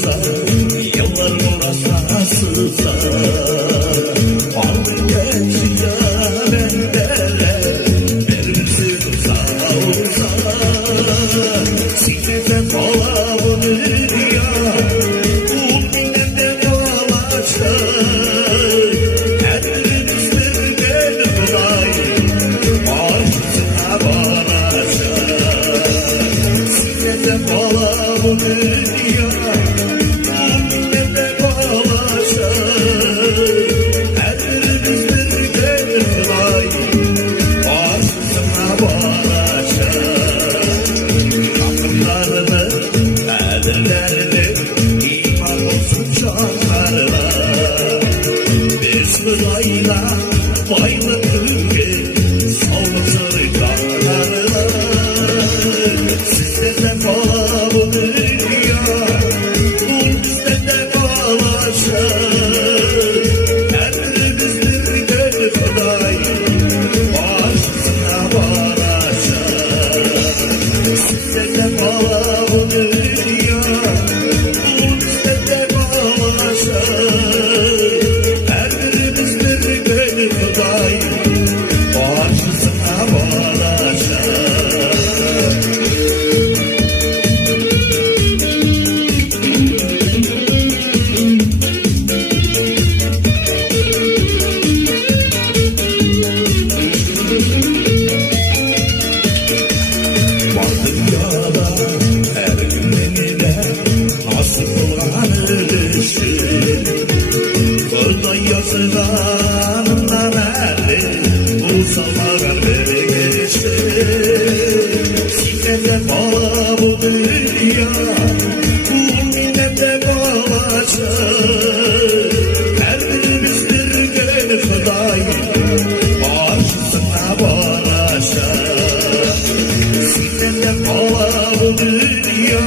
sızar, yıllar orasına sızar. Aldı geçiyor bendere, verirsin uzağa uzağa. Silmeden dolabı dünya, kul millete dolaşır. Her birimizdir gel Kuday, başına barışır. Silmeden dolabı dünya, kul millete dolaşır. Her birimizdir gel Kuday, başına barışır. Kapınlarını, perdelerini, iman olsun canlarına. Biz Kudayla bayıldık, sağlık sarıklarına. Sizden kola bu dünya, kul bizden de kolaşır. Her birimizdir gel Kuday, başına barışır. Sizden kola bu dünya, kul bizden de kolaşır. Her birimizdir gel Kuday, başına barışır. Var dünyada her gün eline nasip olan ölüşür. Burada yazılanından erdi, bulsalar beni geçir. Silmeden bana bu dünya, kul millete dolaşır. Her birimizdir gel Kuday, başına barışır. Silmeden bana bu dünya,